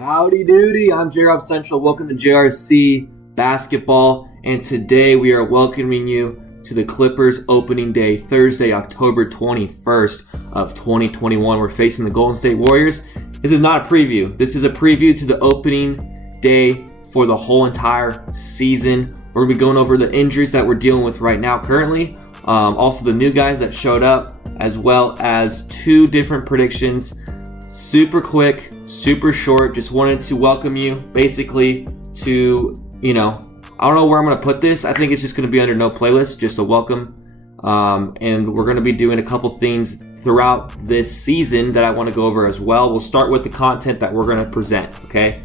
Howdy Doody, I'm JR Central. Welcome to JRC Basketball, and today we are welcoming you to the Clippers opening day, Thursday, October 21st of 2021. We're facing the Golden State Warriors. This is not a preview. This is a preview to the opening day for the whole entire season. We're going to be going over the injuries that we're dealing with right now currently, also the new guys that showed up, as well as two different predictions. Super quick, super short. Just wanted to welcome you basically to, I don't know where I'm going to put this. I think it's just going to be under no playlist, just a welcome. And we're going to be doing a couple things throughout this season that I want to go over as well. We'll start with the content that we're going to present, okay?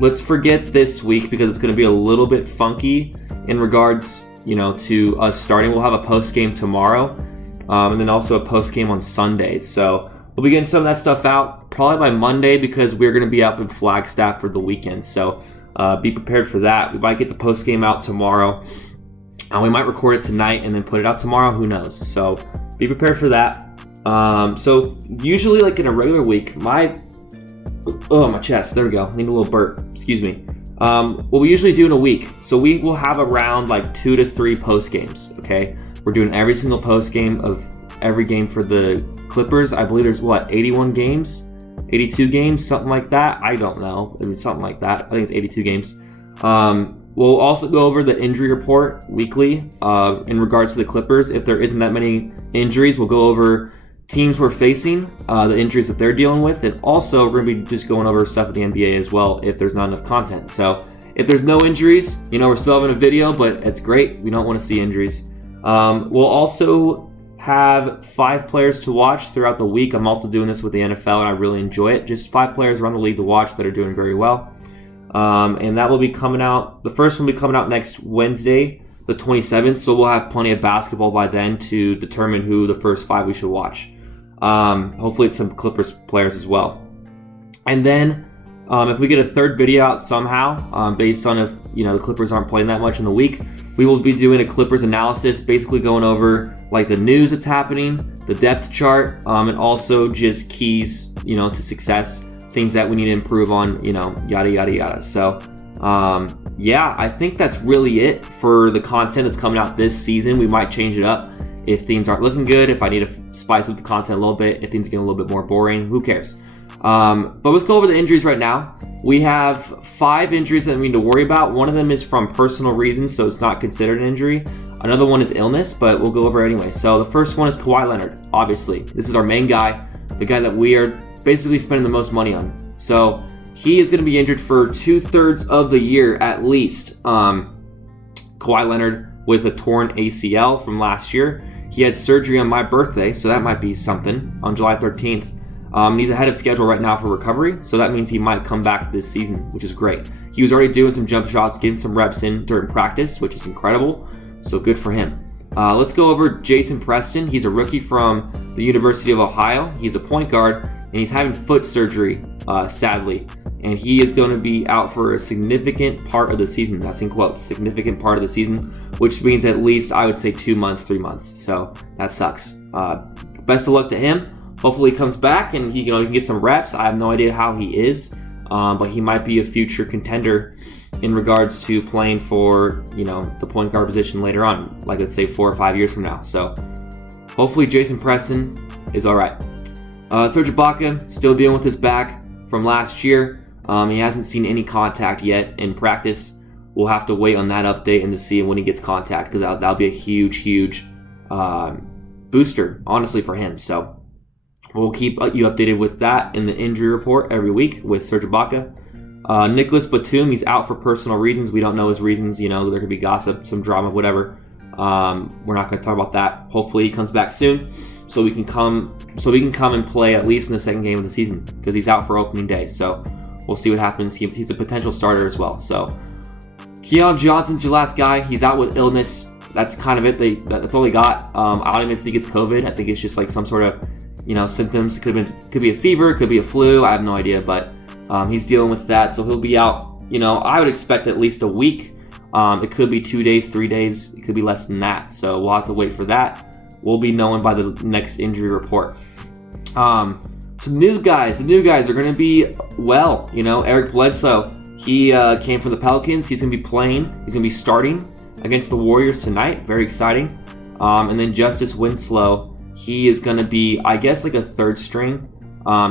Let's forget this week because it's going to be a little bit funky in regards, to us starting. We'll have a post game tomorrow, and then also a post game on Sunday. So we'll be getting some of that stuff out probably by Monday because we're going to be up in Flagstaff for the weekend. So be prepared for that. We might get the post game out tomorrow. We might record it tonight and then put it out tomorrow. Who knows? So be prepared for that. So usually, like in a regular week, my chest. There we go. Need a little burp. Excuse me. What we usually do in a week. So we will have around like 2 to 3 post games. Okay, we're doing every single post game of every game for the Clippers. I believe there's 81 games, 82 games, something like that. I don't know. Something like that. I think it's 82 games. We'll also go over the injury report weekly in regards to the Clippers. If there isn't that many injuries, we'll go over teams we're facing, the injuries that they're dealing with, and also we're going to be just going over stuff at the NBA as well if there's not enough content. So if there's no injuries, we're still having a video, but it's great. We don't want to see injuries. We'll also have 5 players to watch throughout the week. I'm also doing this with the NFL, and I really enjoy it. Just 5 players around the league to watch that are doing very well. And that will be coming out. The first one will be coming out next Wednesday, the 27th. So we'll have plenty of basketball by then to determine who the first 5 we should watch. Hopefully it's some Clippers players as well. And then if we get a third video out somehow, based on if the Clippers aren't playing that much in the week, we will be doing a Clippers analysis, basically going over like the news that's happening, the depth chart, and also just keys, to success, things that we need to improve on, yada, yada, yada. So, I think that's really it for the content that's coming out this season. We might change it up if things aren't looking good, if I need to spice up the content a little bit, if things get a little bit more boring, who cares? But let's go over the injuries right now. We have 5 injuries that we need to worry about. One of them is from personal reasons, so it's not considered an injury. Another one is illness, but we'll go over it anyway. So the first one is Kawhi Leonard, obviously. This is our main guy, the guy that we are basically spending the most money on. So he is going to be injured for 2/3 of the year at least. Kawhi Leonard with a torn ACL from last year. He had surgery on my birthday, so that might be something, on July 13th. He's ahead of schedule right now for recovery, so that means he might come back this season, which is great. He was already doing some jump shots, getting some reps in during practice, which is incredible, so good for him. Let's go over Jason Preston. He's a rookie from the University of Ohio. He's a point guard, and he's having foot surgery, sadly, and he is going to be out for a significant part of the season. That's in quotes, significant part of the season, which means at least, I would say, 2 months, 3 months, so that sucks. Best of luck to him. Hopefully he comes back and he can get some reps. I have no idea how he is, but he might be a future contender in regards to playing for, the point guard position later on, like let's say 4 or 5 years from now. So hopefully Jason Preston is all right. Serge Ibaka still dealing with his back from last year. He hasn't seen any contact yet in practice. We'll have to wait on that update and to see when he gets contact, because that'll be a huge booster, honestly, for him. So we'll keep you updated with that in the injury report every week with Serge Ibaka. Nicholas Batum, he's out for personal reasons. We don't know his reasons. There could be gossip, some drama, whatever. We're not going to talk about that. Hopefully he comes back soon, so we can come and play at least in the second game of the season, because he's out for opening day. So we'll see what happens. He's a potential starter as well. So Keon Johnson's your last guy. He's out with illness. That's kind of it. That's all they got. I don't even think it's COVID. I think it's just like some sort of symptoms. It could be a fever, could be a flu. I have no idea, but he's dealing with that, so he'll be out. I would expect at least a week. It could be 2 days, 3 days. It could be less than that. So we'll have to wait for that. We'll be knowing by the next injury report. the new guys are going to be, well, Eric Bledsoe. He came from the Pelicans. He's going to be playing. He's going to be starting against the Warriors tonight. Very exciting. And then Justice Winslow, he is going to be, I guess, like a third string.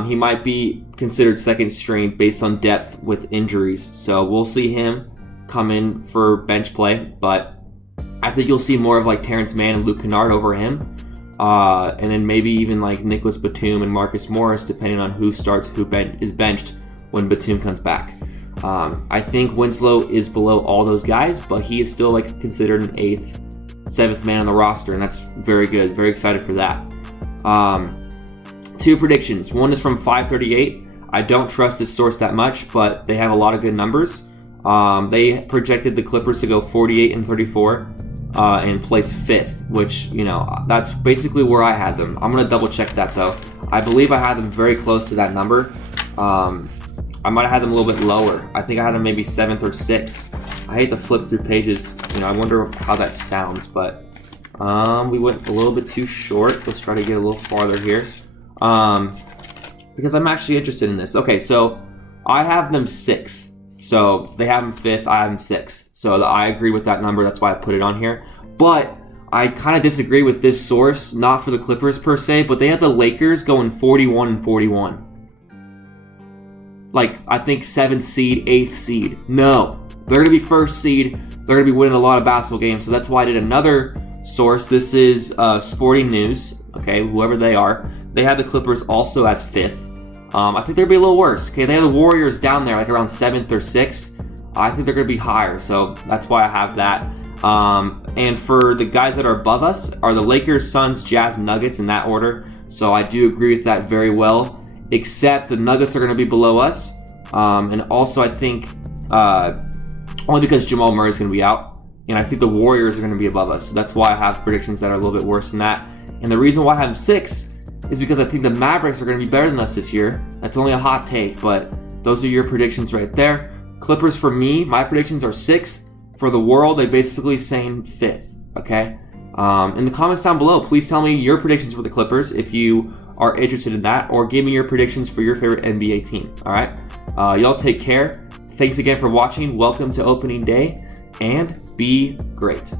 He might be considered second string based on depth with injuries. So we'll see him come in for bench play. But I think you'll see more of like Terrence Mann and Luke Kennard over him. And then maybe even like Nicholas Batum and Marcus Morris, depending on who starts, who is benched when Batum comes back. I think Winslow is below all those guys, but he is still like considered an 8th, 7th man on the roster, and that's very good. Very excited for that. 2 predictions. One is from 538. I don't trust this source that much, but they have a lot of good numbers. They projected the Clippers to go 48-34 and place 5th, which, that's basically where I had them. I'm going to double check that though. I believe I had them very close to that number. I might have had them a little bit lower. I think I had them maybe 7th or 6th. I hate to flip through pages. I wonder how that sounds, but we went a little bit too short. Let's try to get a little farther here because I'm actually interested in this. Okay, so I have them 6th. So they have them 5th, I have them 6th. So I agree with that number. That's why I put it on here. But I kind of disagree with this source, not for the Clippers per se, but they have the Lakers going 41-41. Like, I think 7th seed, 8th seed. No. They're going to be 1st seed. They're going to be winning a lot of basketball games. So that's why I did another source. This is Sporting News. Okay, whoever they are. They have the Clippers also as 5th. I think they're going to be a little worse. Okay, they have the Warriors down there, like around 7th or 6th. I think they're going to be higher. So that's why I have that. And for the guys that are above us are the Lakers, Suns, Jazz, Nuggets in that order. So I do agree with that very well. Except the Nuggets are going to be below us. And also I think only because Jamal Murray is going to be out. And I think the Warriors are going to be above us. So that's why I have predictions that are a little bit worse than that. And the reason why I have them 6th is because I think the Mavericks are going to be better than us this year. That's only a hot take, but those are your predictions right there. Clippers for me, my predictions are 6th. For the world, they basically saying 5th, okay? In the comments down below, please tell me your predictions for the Clippers if you are interested in that, or give me your predictions for your favorite NBA team, all right? Y'all take care. Thanks again for watching. Welcome to opening day, and be great.